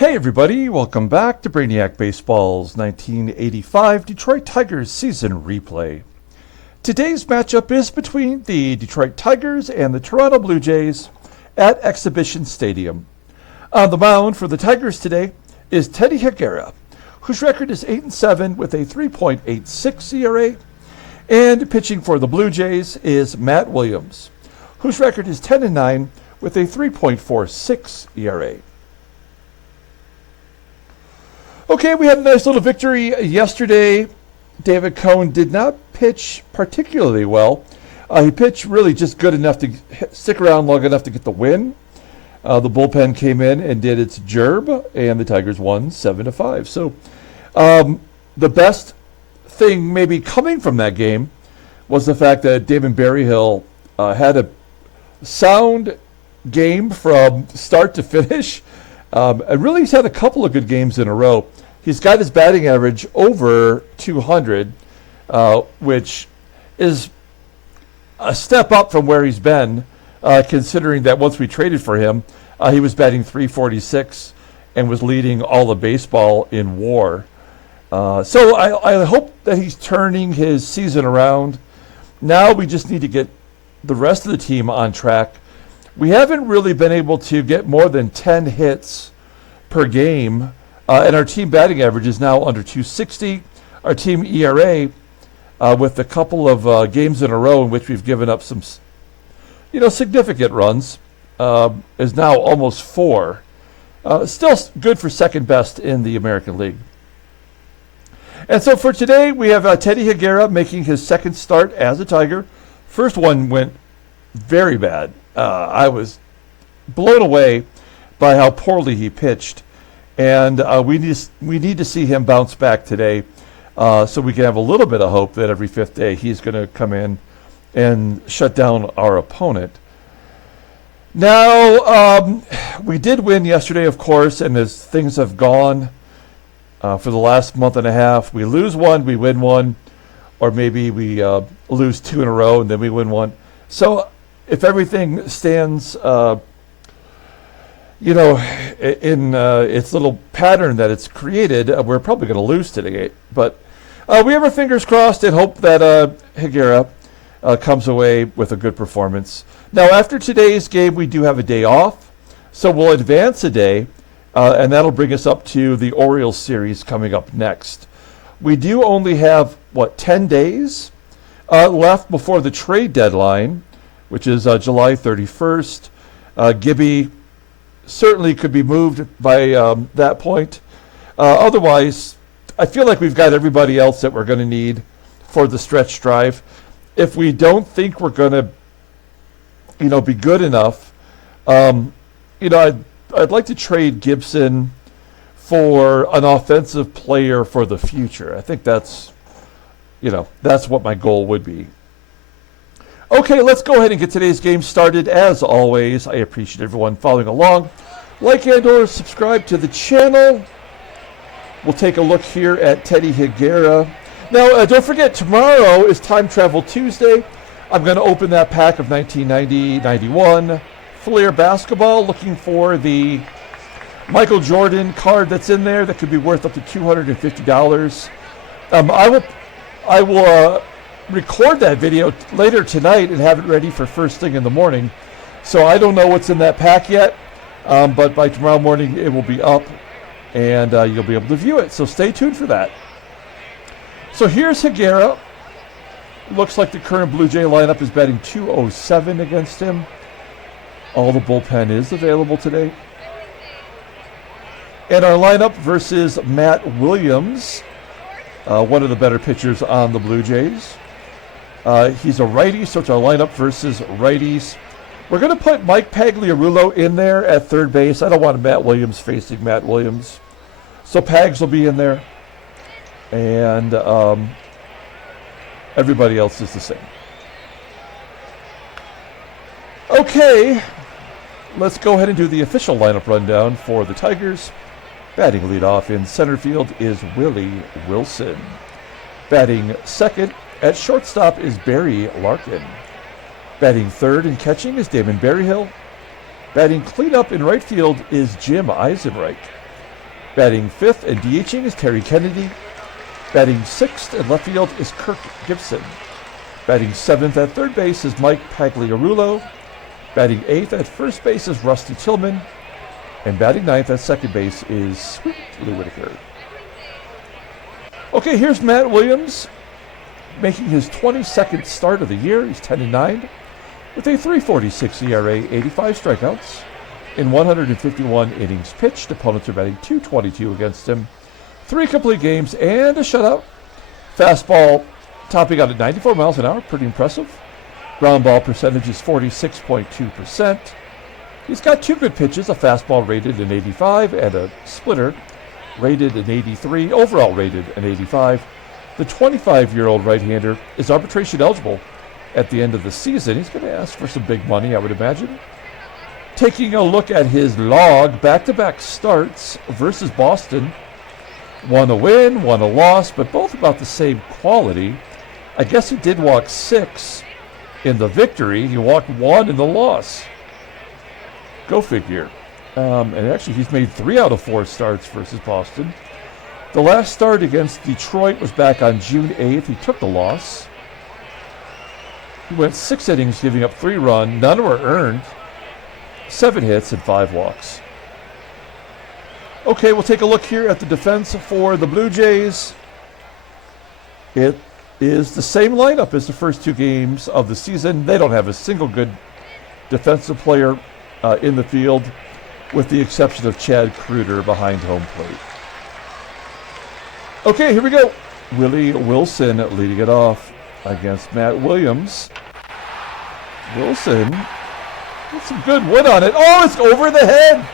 Hey everybody, welcome back to Brainiac Baseball's 1985 Detroit Tigers season replay. Today's matchup is between the Detroit Tigers and the Toronto Blue Jays at Exhibition Stadium. On the mound for the Tigers today is Teddy Higuera, whose record is 8-7 with a 3.86 ERA, and pitching for the Blue Jays is Matt Williams, whose record is 10-9 with a 3.46 ERA. Okay, we had a nice little victory yesterday. David Cone did not pitch particularly well. He pitched really just good enough to stick around long enough to get the win. The bullpen came in and did its job, and the Tigers won 7-5. So the best thing maybe coming from that game was the fact that Damon Berryhill had a sound game from start to finish. And really, he's had a couple of good games in a row. He's got his batting average over 200, which is a step up from where he's been, considering that once we traded for him, he was batting .346 and was leading all of baseball in WAR. So I hope that he's turning his season around. Now we just need to get the rest of the team on track. We haven't really been able to get more than 10 hits per game, and our team batting average is now under 260. Our team ERA, with a couple of games in a row in which we've given up some, significant runs, is now almost 4. Still good for second best in the American League. And so for today, we have Teddy Higuera making his second start as a Tiger. First one went very bad. I was blown away by how poorly he pitched, and we need to see him bounce back today, so we can have a little bit of hope that every fifth day he's going to come in and shut down our opponent. Now, we did win yesterday, of course, and as things have gone for the last month and a half, we lose one, we win one, or maybe we lose 2 in a row and then we win one. So if everything stands, in its little pattern that it's created, we're probably going to lose today. But we have our fingers crossed and hope that Higuera comes away with a good performance. Now, after today's game, we do have a day off, so we'll advance a day, and that'll bring us up to the Orioles series coming up next. We do only have, 10 days left before the trade deadline, which is July 31st. Gibby certainly could be moved by that point. Otherwise, I feel like we've got everybody else that we're going to need for the stretch drive. If we don't think we're going to, be good enough, I'd like to trade Gibson for an offensive player for the future. I think that's what my goal would be. Okay, let's go ahead and get today's game started. As always, I appreciate everyone following along. Like and or subscribe to the channel. We'll take a look here at Teddy Higuera. Now, don't forget, tomorrow is Time Travel Tuesday. I'm going to open that pack of 1990-91 Flair basketball, looking for the Michael Jordan card that's in there that could be worth up to $250. I will record that video later tonight and have it ready for first thing in the morning. So I don't know what's in that pack yet, but by tomorrow morning it will be up and you'll be able to view it. So stay tuned for that. So here's Higuera. Looks like the current Blue Jay lineup is batting .207 against him. All the bullpen is available today. And our lineup versus Matt Williams, one of the better pitchers on the Blue Jays. He's a righty, so it's our lineup versus righties. We're going to put Mike Pagliarulo in there at third base. I don't want Matt Williams facing Matt Williams. So Pags will be in there. And everybody else is the same. Okay, let's go ahead and do the official lineup rundown for the Tigers. Batting leadoff in center field is Willie Wilson. Batting second at shortstop is Barry Larkin. Batting third and catching is Damon Berryhill. Batting cleanup in right field is Jim EISENREICH. Batting fifth and DHing is Terry Kennedy. Batting sixth in left field is Kirk GIBSON. Batting seventh at third base is Mike Pagliarulo. Batting eighth at first base is Rusty Tillman. And batting ninth at second base is Sweet Whitaker. Okay, here's Matt Williams making his 22nd start of the year. He's 10-9 with a 3.46 ERA, 85 strikeouts in 151 innings pitched. Opponents are batting .222 against him. 3 complete games and a shutout. Fastball topping out at 94 miles an hour, pretty impressive. Ground ball percentage is 46.2%. He's got 2 good pitches, a fastball rated an 85 and a splitter rated an 83, overall rated an 85. The 25-year-old right-hander is arbitration eligible at the end of the season. He's going to ask for some big money, I would imagine. Taking a look at his log, back-to-back starts versus Boston. 1 a win, 1 a loss, but both about the same quality. I guess he did walk 6 in the victory. He walked 1 in the loss. Go figure. And actually, he's made 3 out of 4 starts versus Boston. The last start against Detroit was back on June 8th. He took the loss. He went 6 innings, giving up 3 runs. None were earned. 7 hits and 5 walks. Okay, we'll take a look here at the defense for the Blue Jays. It is the same lineup as the first 2 games of the season. They don't have a single good defensive player in the field, with the exception of Chad KREUTER behind home plate. Okay, here we go. Willie Wilson leading it off against Matt Williams. Wilson with some good wood on it. Oh, it's over the head.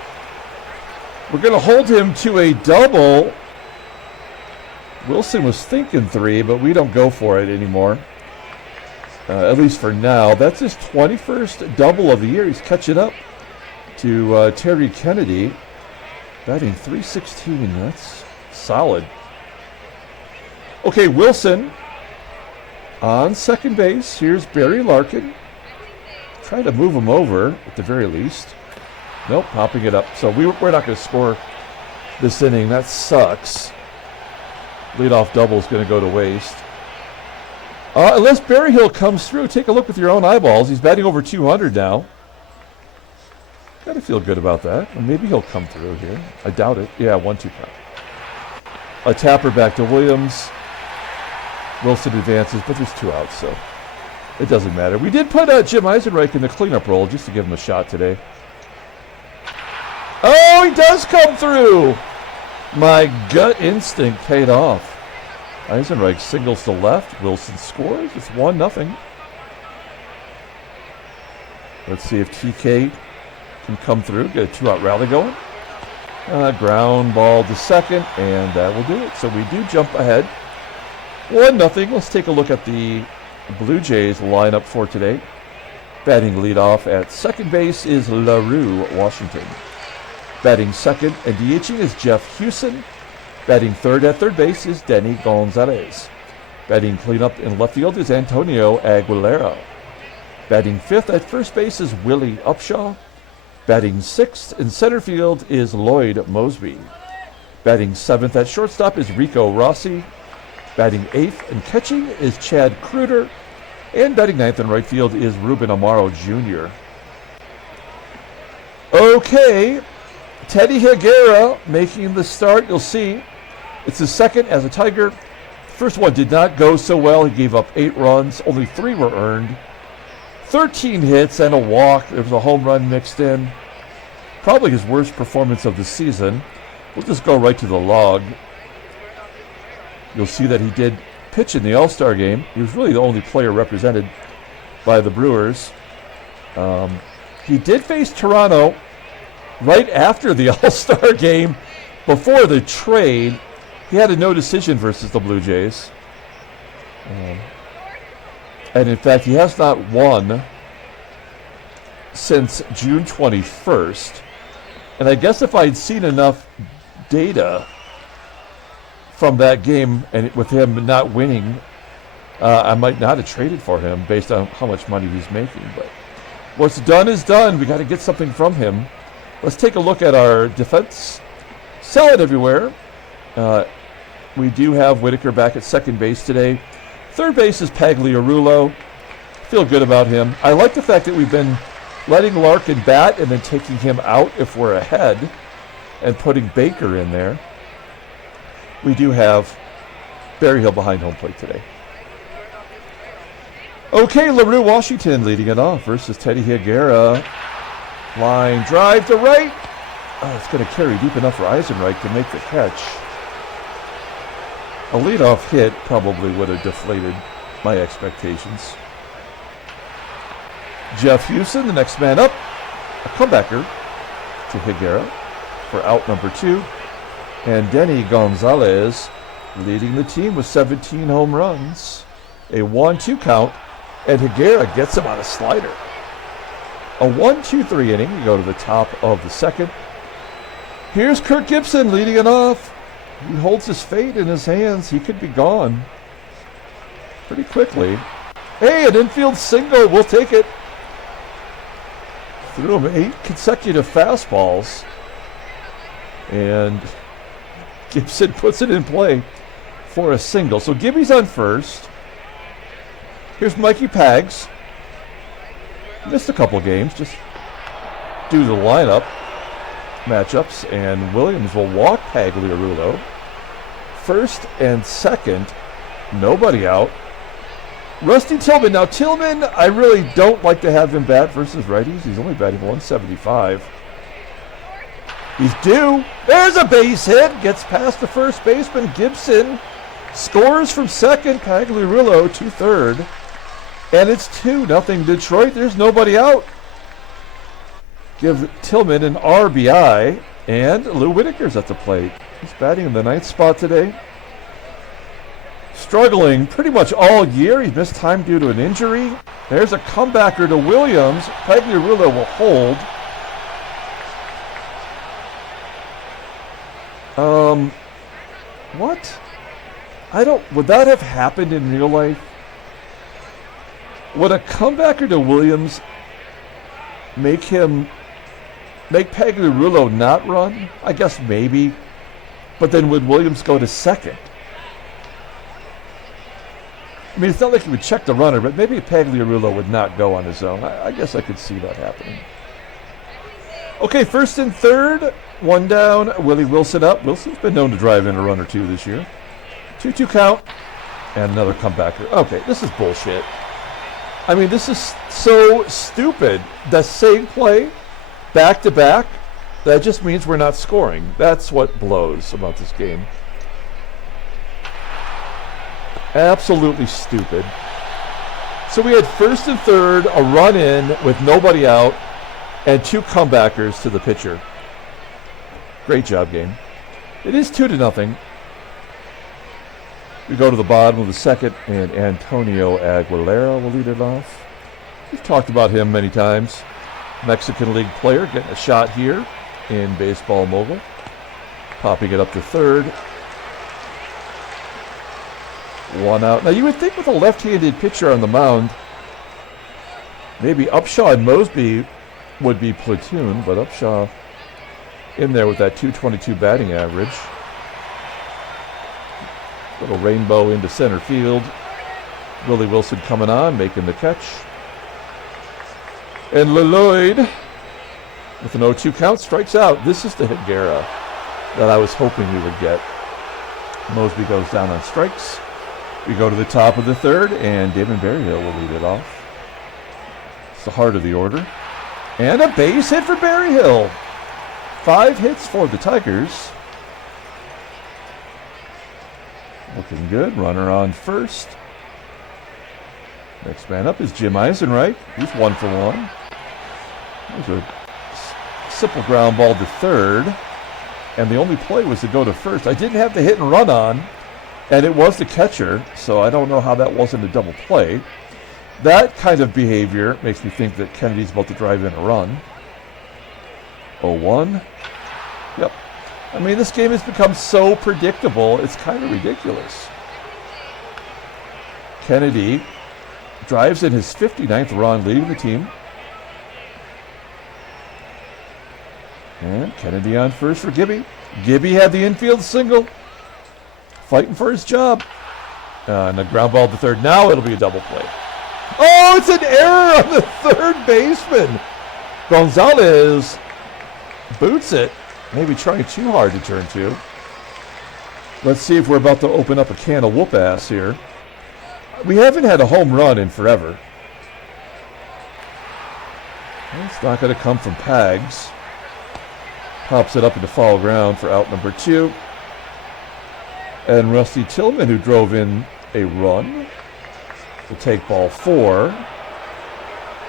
We're going to hold him to a double. Wilson was thinking 3, but we don't go for it anymore. At least for now. That's his 21st double of the year. He's catching up to Terry Kennedy. Batting .316. That's solid. Okay, Wilson on second base. Here's Barry Larkin. Trying to move him over at the very least. Nope, popping it up. So we're not going to score this inning. That sucks. Leadoff double is going to go to waste. Unless Berryhill comes through, take a look with your own eyeballs. He's batting over 200 now. Got to feel good about that. Or maybe he'll come through here. I doubt it. Yeah, 1-2 count. A tapper back to Williams. Wilson advances, but there's 2 outs, so it doesn't matter. We did put Jim EISENREICH in the cleanup role just to give him a shot today. Oh, he does come through! My gut instinct paid off. EISENREICH singles to left. Wilson scores. It's 1-0. Let's see if TK can come through, get a 2-out rally going. Ground ball to second, and that will do it. So we do jump ahead. 1-0. Let's take a look at the Blue Jays lineup for today. Batting leadoff at second base is LaRue, Washington. Batting second and DHing is Jeff HUSON. Batting third at third base is Denny Gonzalez. Batting cleanup in left field is Antonio Aguilera. Batting fifth at first base is Willie UPSHAW. Batting sixth in center field is Lloyd MOSEBY. Batting seventh at shortstop is Rico ROSSY. Batting eighth and catching is Chad KREUTER. And batting ninth in right field is Ruben AMARO Jr. Okay, Teddy Higuera making the start. You'll see it's his second as a Tiger. First one did not go so well. He gave up 8 runs. Only 3 were earned. 13 hits and a walk. There was a home run mixed in. Probably his worst performance of the season. We'll just go right to the log. You'll see that he did pitch in the All-Star game. He was really the only player represented by the Brewers. He did face Toronto right after the All-Star game, before the trade. He had a no decision versus the Blue Jays. And in fact, he has not won since June 21st. And I guess if I'd seen enough data from that game, and with him not winning, I might not have traded for him based on how much money he's making. But what's done is done. We got to get something from him. Let's take a look at our defense. solid everywhere. We do have Whitaker back at second base today. Third base is Pagliarulo. Feel good about him. I like the fact that we've been letting Larkin bat and then taking him out if we're ahead and putting Baker in there. We do have Berryhill behind home plate today. Okay, LaRue, Washington leading it off versus Teddy Higuera. Line drive to right. Oh, it's going to carry deep enough for EISENREICH to make the catch. A leadoff hit probably would have deflated my expectations. Jeff HUSON, the next man up. A comebacker to Higuera for out number 2. And Denny Gonzalez leading the team with 17 home runs. A 1-2 count. And Higuera gets him on a slider. A 1-2-3 inning. We go to the top of the second. Here's Kirk GIBSON leading it off. He holds his fate in his hands. He could be gone pretty quickly. Hey, an infield single. We'll take it. Threw him 8 consecutive fastballs. And GIBSON puts it in play for a single. So Gibby's on first. Here's Mikey Pags. Missed a couple games just due to the lineup matchups. And Williams will walk Pagliarulo. First and second. Nobody out. Rusty Tillman. Now Tillman, I really don't like to have him bat versus righties. He's only batting 175. He's due. There's a base hit. Gets past the first baseman. GIBSON scores from second. Pagliarulo to third. And it's 2-0 Detroit. There's nobody out. Give Tillman an RBI. And Lou Whitaker's at the plate. He's batting in the 9th spot today. Struggling pretty much all year. He's missed time due to an injury. There's a comebacker to Williams. Pagliarulo will hold. What? Would that have happened in real life? Would a comebacker to Williams make Pagliarulo not run? I guess maybe. But then would Williams go to second? I mean, it's not like he would check the runner, but maybe Pagliarulo would not go on his own. I guess I could see that happening. Okay, first and third. One down. Willie Wilson up. Wilson's been known to drive in a run or two this year. 2-2 count. And another comebacker. Okay, this is bullshit. I mean, this is so stupid. The same play, back to back, that just means we're not scoring. That's what blows about this game. Absolutely stupid. So we had first and third, a run in with nobody out, and 2 comebackers to the pitcher. Great job, game. It is 2-0. We go to the bottom of the second, and Antonio Aguilera will lead it off. We've talked about him many times. Mexican League player getting a shot here in Baseball Mogul. Popping it up to third. 1 out. Now you would think with a left-handed pitcher on the mound, maybe UPSHAW and MOSEBY would be platoon, but UPSHAW in there with that .222 batting average. Little rainbow into center field. Willie Wilson coming on, making the catch. And Lloyd, with an 0-2 count, strikes out. This is the Higuera that I was hoping we would get. Moseby goes down on strikes. We go to the top of the third, and Damon Berryhill will lead it off. It's the heart of the order. And a base hit for Berryhill. 5 hits for the Tigers. Looking good. Runner on first. Next man up is Jim EISENREICH. He's 1 for 1. There's a simple ground ball to third. And the only play was to go to first. I didn't have the hit and run on, and it was the catcher, so I don't know how that wasn't a double play. That kind of behavior makes me think that Kennedy's about to drive in a run. 0-1. Yep. I mean, this game has become so predictable, it's kind of ridiculous. Kennedy drives in his 59th run, leading the team. And Kennedy on first for Gibby. Gibby had the infield single. Fighting for his job. And a ground ball to third. Now it'll be a double play. Oh, it's an error on the third baseman. Gonzalez boots it. Maybe trying too hard to turn to. Let's see if we're about to open up a can of whoop ass here. We haven't had a home run in forever. It's not going to come from Pags. Pops it up into foul ground for out number 2. And Rusty Tillman, who drove in a run, will take ball 4.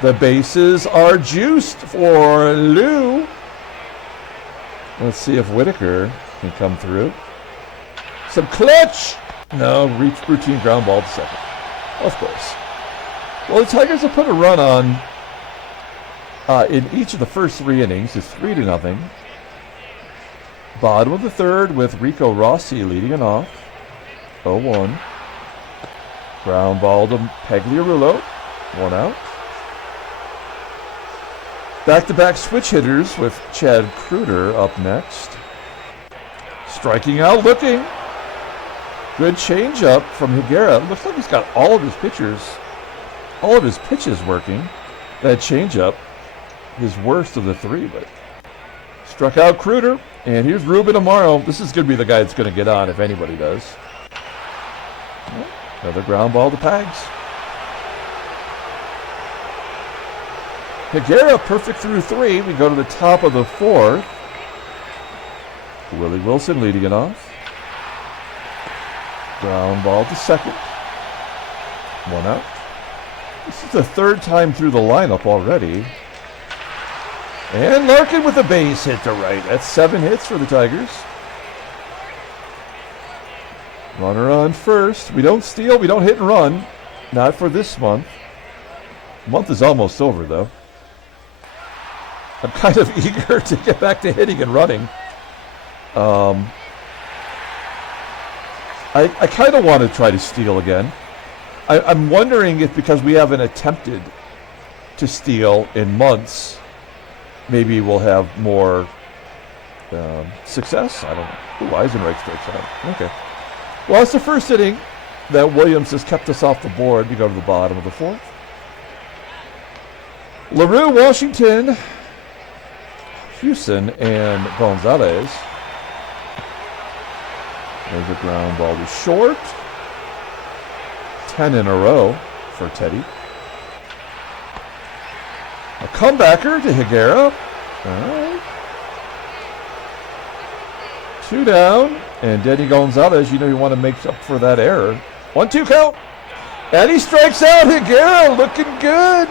The bases are juiced for Lou. Let's see if Whitaker can come through. Some clutch! No, routine ground ball to second. Of course. Well, the Tigers have put a run on in each of the first 3 innings. It's 3-0. Bottom of the third with Rico Rossi leading it off. 0-1. Ground ball to Pagliarulo. 1 out. Back-to-back switch hitters with Chad KREUTER up next. Striking out, looking. Good changeup from Higuera. Looks like he's got all of his pitches working. That changeup, his worst of the 3, but struck out KREUTER. And here's Ruben AMARO. This is going to be the guy that's going to get on if anybody does. Another ground ball to Pags. Higuera perfect through 3. We go to the top of the 4th. Willie Wilson leading it off. Ground ball to second. 1 out. This is the 3rd time through the lineup already. And Larkin with a base hit to right. That's 7 hits for the Tigers. Runner on first. We don't steal. We don't hit and run. Not for this month. Month is almost over, though. I'm kind of eager to get back to hitting and running. I kind of want to try to steal again. I'm wondering if because we haven't attempted to steal in months, maybe we'll have more success. I don't know. Ooh, EISENREICH strikes out. Okay. Well, it's the first inning that Williams has kept us off the board. We go to the bottom of the 4th. LaRue, Washington, HUSON, and Gonzalez. There's a ground ball to short. 10 in a row for Teddy. A comebacker to Higuera. All right. 2 down. And Denny Gonzalez, you know you want to make up for that error. 1-2 count. And he strikes out. Higuera looking good.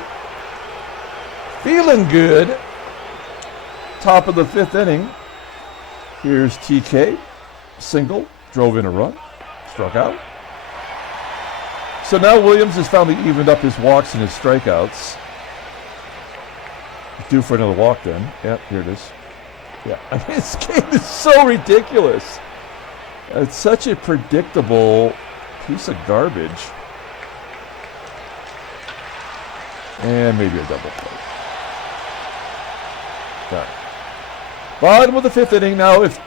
Feeling good. Top of the 5th inning. Here's TK. Single. Drove in a run. Struck out. So now Williams has finally evened up his walks and his strikeouts. Due for another walk then. Yep, here it is. Yeah, I mean, this game is so ridiculous. It's such a predictable piece of garbage. And maybe a double play. Got it. Bottom of the 5th inning. Now, if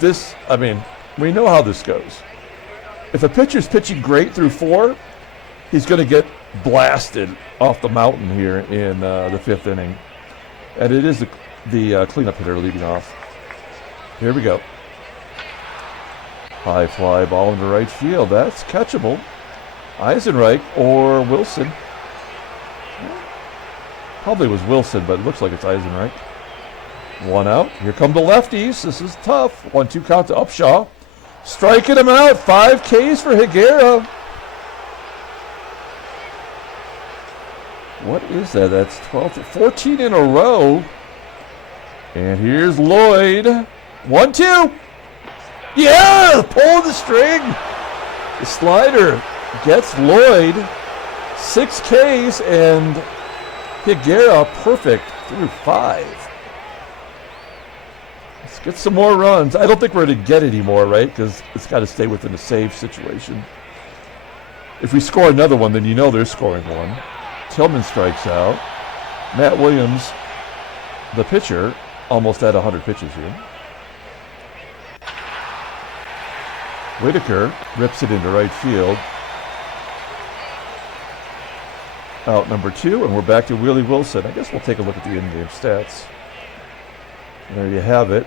this, I mean, we know how this goes. If a pitcher's pitching great through 4, he's going to get blasted off the mountain here in the 5th inning. And it is the cleanup hitter leading off. Here we go. High fly ball into right field. That's catchable. EISENREICH or Wilson. Probably was Wilson, but it looks like it's EISENREICH. 1 out. Here come the lefties. This is tough. 1-2 count to UPSHAW. Striking him out. 5 Ks for Higuera. What is that? That's 14 in a row. And here's Lloyd. 1-2. Yeah! Pull the string. The slider gets Lloyd. 6 Ks and Higuera perfect through 5. Let's get some more runs. I don't think we're going to get any more, right? Because it's got to stay within a save situation. If we score another one, then you know they're scoring one. Tillman strikes out. Matt Williams, the pitcher, almost at 100 pitches here. Whitaker rips it into right field. Out number 2, and we're back to Willie Wilson. I guess we'll take a look at the in-game stats. There you have it.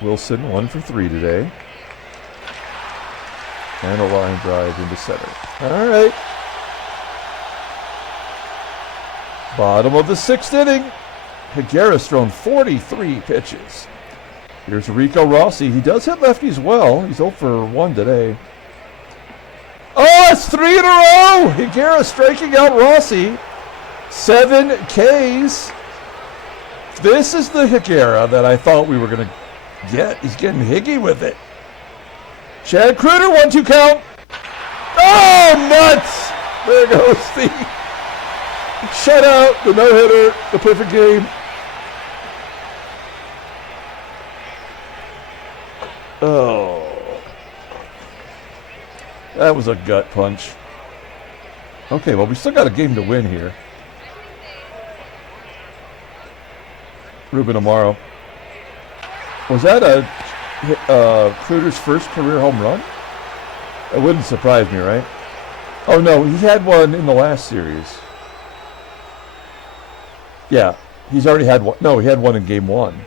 Wilson 1 for 3 today. And a line drive into center. All right. Bottom of the 6th inning. Higuera's thrown 43 pitches. Here's Rico Rossi. He does hit lefties well. He's 0 for 1 today. Oh, it's 3 in a row! Higuera striking out Rossi. 7 Ks. This is the Higuera that I thought we were going to get. He's getting higgy with it. Chad KREUTER, 1-2 count. Oh, nuts! There goes the shutout, the no-hitter, the perfect game. Oh. That was a gut punch. Okay, well, we still got a game to win here. Ruben AMARO. Was that KREUTER's first career home run? It wouldn't surprise me, right? Oh, no, he had one in the last series. Yeah, he's already had one. No, he had one in game 1.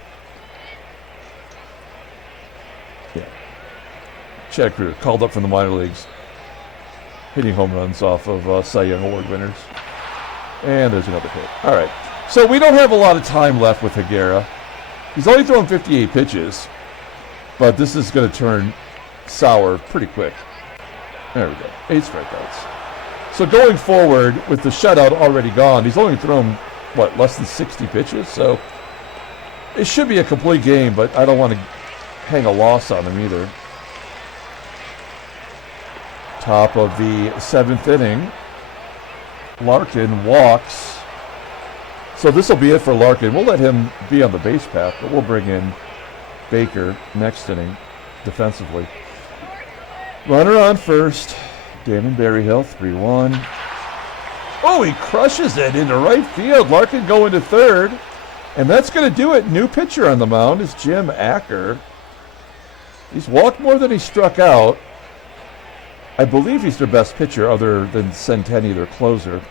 Yeah. Chad KREUTER, called up from the minor leagues. Hitting home runs off of Cy Young Award winners. And there's another hit. All right. So we don't have a lot of time left with Higuera. He's only thrown 58 pitches. But this is going to turn sour pretty quick. There we go. 8 strikeouts. So going forward, with the shutout already gone, he's only thrown, what, less than 60 pitches? So it should be a complete game, but I don't want to hang a loss on him either. Top of the 7th inning. LARKIN walks. So this will be it for LARKIN. We'll let him be on the base path, but we'll bring in Baker next inning defensively. Runner on first. Damon BERRYHILL, 3-1. Oh, he crushes it into right field. LARKIN going to third. And that's going to do it. New pitcher on the mound is Jim Acker. He's walked more than he struck out. I believe he's their best pitcher other than Centenny, their closer,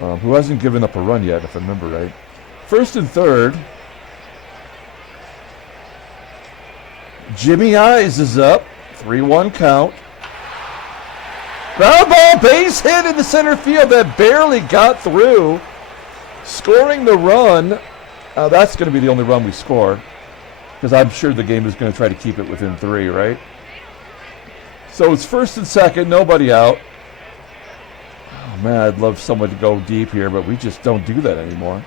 who hasn't given up a run yet, if I remember right. First and third. Jimmy Eyes is up. 3-1 count. Ground ball, base hit in the center field that barely got through. Scoring the run. That's going to be the only run we score, because I'm sure the game is going to try to keep it within 3, right? So it's first and second, nobody out. Oh man, I'd love someone to go deep here, but we just don't do that anymore.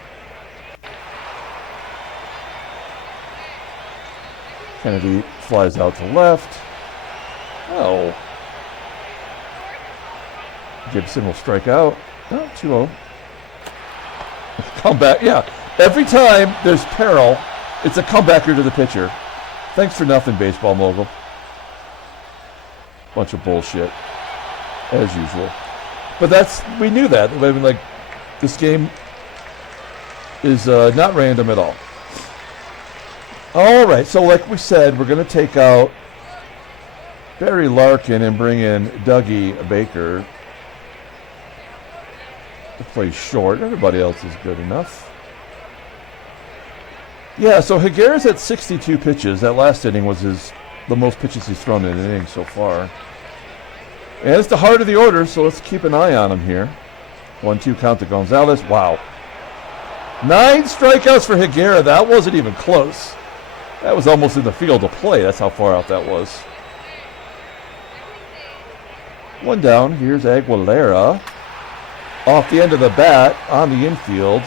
Kennedy flies out to left. Oh. Gibson will strike out. Oh, 2-0. Comeback, yeah. Every time there's peril, it's a comebacker to the pitcher. Thanks for nothing, baseball mogul. Bunch of bullshit, as usual. But we knew that. I mean, like, this game is not random at all. All right, so like we said, we're going to take out Barry LARKIN and bring in Dougie Baker to play short. Everybody else is good enough. Yeah, so Higuera's at 62 pitches. That last inning was the most pitches he's thrown in an inning so far. And it's the heart of the order, so let's keep an eye on him here. 1-2 count to Gonzalez. Wow. 9 strikeouts for Higuera. That wasn't even close. That was almost in the field of play. That's how far out that was. 1 down. Here's Aguilera. Off the end of the bat on the infield.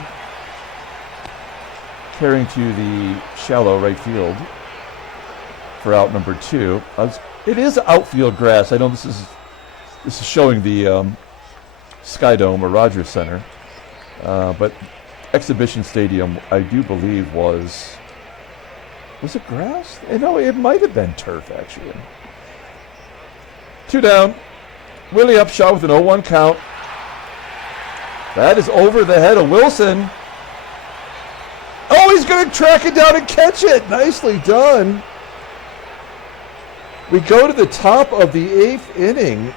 Carrying to the shallow right field for out number 2. It is outfield grass. I know this is showing the Sky Dome or Rogers Center, but Exhibition Stadium, I do believe, was it grass? No, it might have been turf, actually. 2 down. Willie UPSHAW with an 0-1 count. That is over the head of Wilson. Oh, he's going to track it down and catch it. Nicely done. We go to the top of the 8th inning.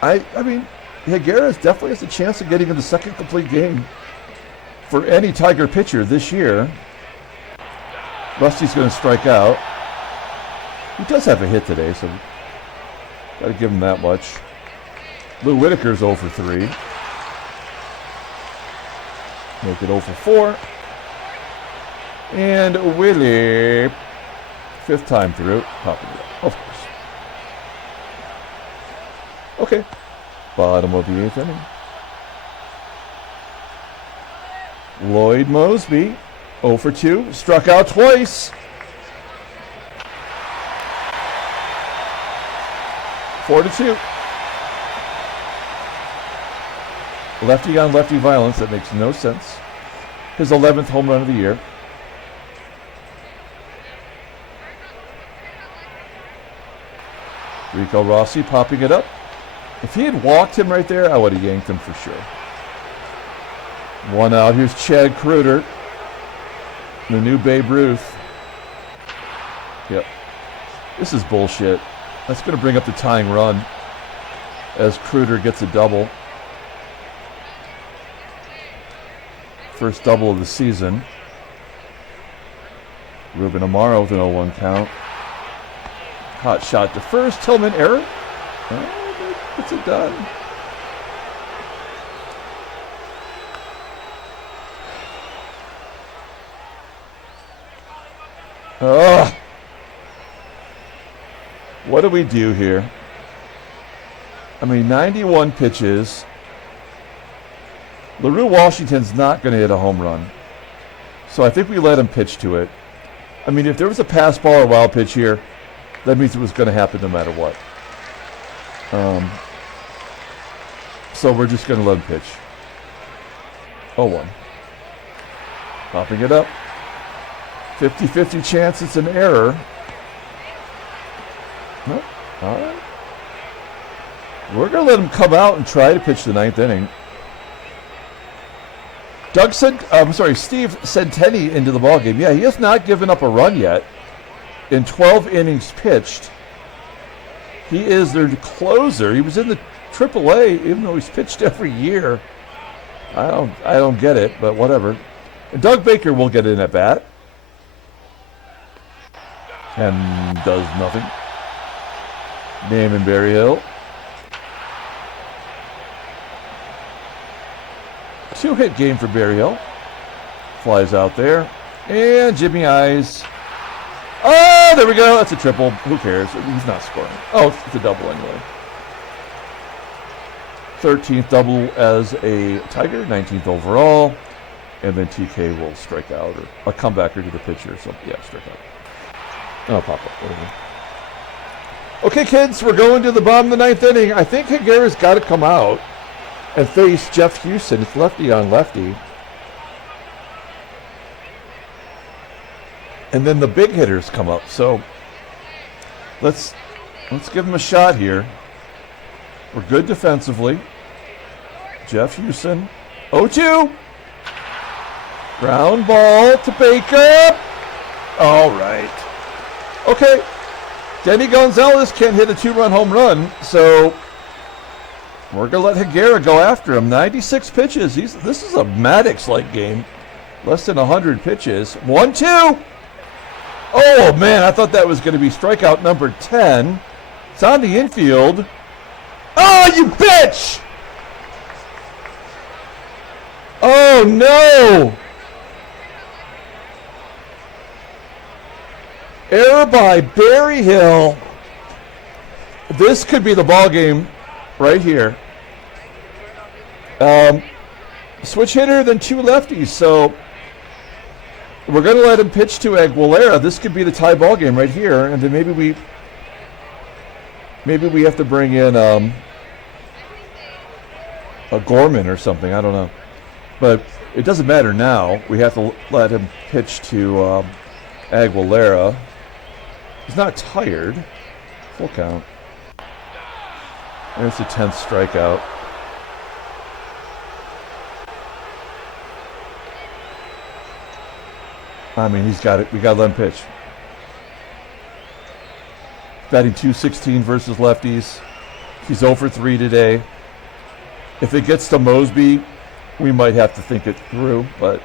I mean, Higuera definitely has a chance of getting in the second complete game for any Tiger pitcher this year. Rusty's going to strike out. He does have a hit today, so got to give him that much. Lou Whitaker's 0 for 3. Make it 0 for 4. And Willie, 5th time through, popping it up, of course. Okay, bottom of the 8th inning. Lloyd Moseby, 0 for 2, struck out twice. 4-2. Lefty on lefty violence, that makes no sense. His 11th home run of the year. Rico Rossi popping it up. If he had walked him right there, I would have yanked him for sure. 1 out. Here's Chad KREUTER, the new Babe Ruth. Yep. This is bullshit. That's going to bring up the tying run as KREUTER gets a double. First double of the season. Ruben AMARO with an 0-1 count. Hot shot to first. Tillman error. It's a done. Ugh. What do we do here? I mean, 91 pitches. LaRue Washington's not going to hit a home run. So I think we let him pitch to it. I mean, if there was a pass ball or wild pitch here, that means it was going to happen no matter what. So we're just going to let him pitch. 0-1. Popping it up. 50-50 chance it's an error. Nope. All right. We're going to let him come out and try to pitch the 9th inning. Steve sent Denny into the ballgame. Yeah, he has not given up a run yet. In 12 innings pitched, he is their closer. He was in the AAA, even though he's pitched every year. I don't get it, but whatever. And Doug Baker will get in at bat, and does nothing. Damon BERRYHILL. 2-hit game for BERRYHILL. Flies out there, and Jimmy Eyes. Oh, there we go. That's a triple. Who cares? He's not scoring. Oh, it's a double anyway. 13th double as a Tiger, 19th overall. And then TK will strike out, or a comebacker to the pitcher. So, yeah, strike out. Oh, pop up. Whatever. Okay, kids, we're going to the bottom of the 9th inning. I think Higuera's got to come out and face Jeff HUSON. It's lefty on lefty. And then the big hitters come up. So let's give them a shot here. We're good defensively. Jeff HUSON. 0-2. Ground ball to Baker. All right. Okay. Denny Gonzalez can't hit a 2-run home run, so we're going to let Higuera go after him. 96 pitches. This is a Maddox-like game. Less than 100 pitches. 1-2. Oh, man, I thought that was going to be strikeout number 10. It's on the infield. Oh, you bitch! Oh, no! Error by BERRYHILL. This could be the ball game right here. Switch hitter, then 2 lefties, so we're going to let him pitch to Aguilera. This could be the tie ball game right here, and then maybe we have to bring in a Gorman or something. I don't know, but it doesn't matter now. We have to let him pitch to Aguilera. He's not tired. Full count. And it's a 10th strikeout. I mean, he's got it. We got to let him pitch. batting .216 versus lefties. He's 0 for 3 today. If it gets to Moseby, we might have to think it through, but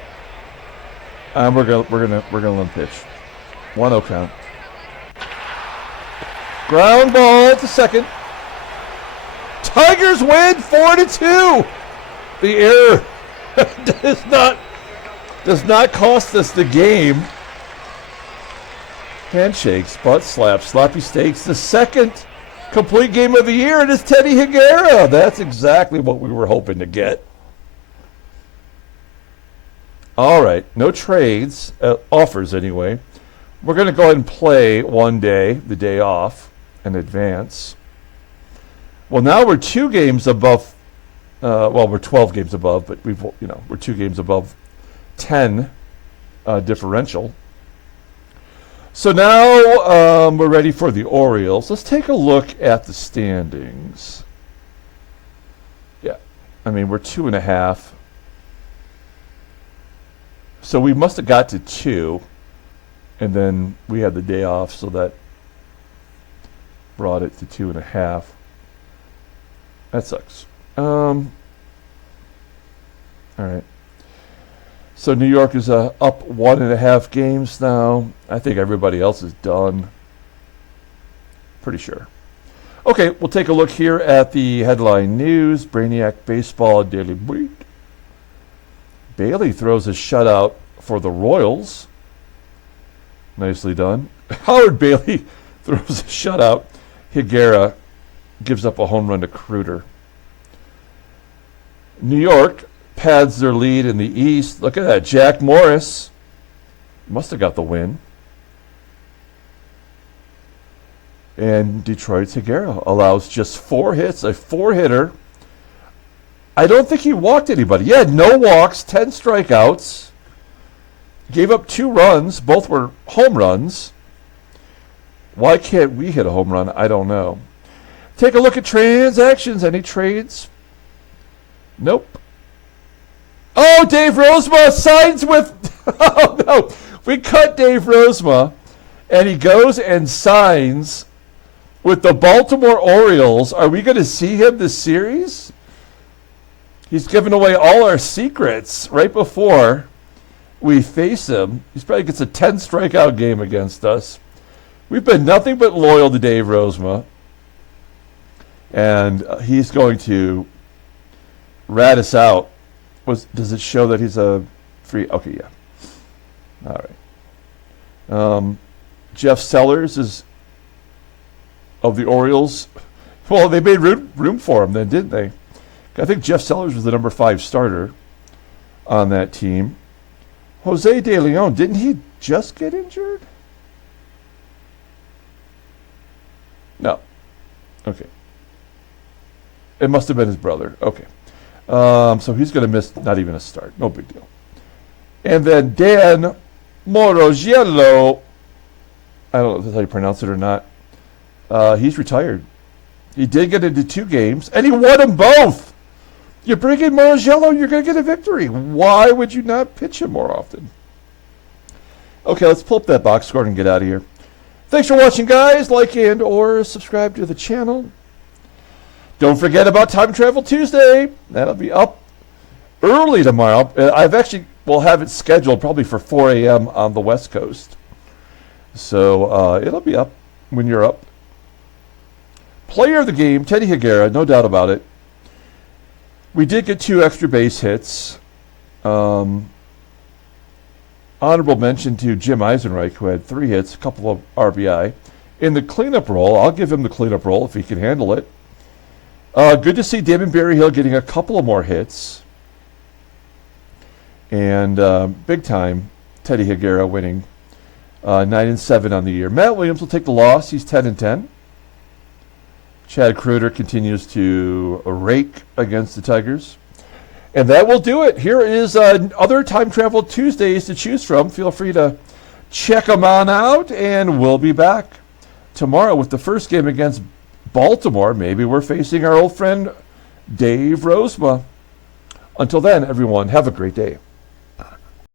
we're gonna let him pitch. 1-0 count. Ground ball to second. Tigers win 4-2. The error does not cost us the game. Handshakes, butt slaps, sloppy steaks. The second complete game of the year, and it's Teddy Higuera. That's exactly what we were hoping to get. All right, no trades, offers anyway. We're going to go ahead and play one day, the day off, in advance. Well, now we're 2 games above. We're 12 games above, but we're 2 games above 10 differential. So now we're ready for the Orioles. Let's take a look at the standings. Yeah, I mean, we're 2.5. So we must have got to 2, and then we had the day off, so that brought it to 2.5. That sucks. All right. So New York is up 1.5 games now. I think everybody else is done. Pretty sure. Okay, we'll take a look here at the headline news. Brainiac Baseball Daily Brief. Bailey throws a shutout for the Royals. Nicely done. Howard Bailey throws a shutout. Higuera gives up a home run to KREUTER. New York pads their lead in the East. Look at that. Jack Morris must have got the win. And Detroit's Higuera allows just 4 hits, a 4-hitter. I don't think he walked anybody. He had no walks, 10 strikeouts. Gave up 2 runs. Both were home runs. Why can't we hit a home run? I don't know. Take a look at transactions. Any trades? Nope. Oh, Dave Rozema signs with... Oh, no. We cut Dave Rozema, and he goes and signs with the Baltimore Orioles. Are we going to see him this series? He's given away all our secrets right before we face him. He probably gets a 10-strikeout game against us. We've been nothing but loyal to Dave Rozema, and he's going to rat us out. Does it show that he's a free? Okay, yeah. All right. Jeff Sellers is of the Orioles. Well, they made room for him then, didn't they? I think Jeff Sellers was the number 5 starter on that team. Jose De Leon, didn't he just get injured? No. Okay. It must have been his brother. Okay. So he's going to miss not even a start. No big deal. And then Dan Morogiello, I don't know if that's how you pronounce it or not. He's retired. He did get into 2 games, and he won them both. You bring in Morogiello, you're going to get a victory. Why would you not pitch him more often? Okay, let's pull up that box score and get out of here. Thanks for watching, guys. Like and or subscribe to the channel. Don't forget about Time Travel Tuesday. That'll be up early tomorrow. We'll have it scheduled probably for 4 a.m. on the West Coast. So it'll be up when you're up. Player of the game, Teddy Higuera, no doubt about it. We did get 2 extra base hits. Honorable mention to Jim Eisenreich, who had 3 hits, a couple of RBI. In the cleanup role, I'll give him the cleanup role if he can handle it. Good to see Damon Berryhill getting a couple of more hits. And big time, Teddy Higuera winning 9-7 on the year. Matt Williams will take the loss. He's 10-10. Chad KREUTER continues to rake against the Tigers. And that will do it. Here is other Time Travel Tuesdays to choose from. Feel free to check them on out, and we'll be back tomorrow with the first game against Baltimore. Maybe we're facing our old friend Dave Rozema. Until then, everyone, have a great day.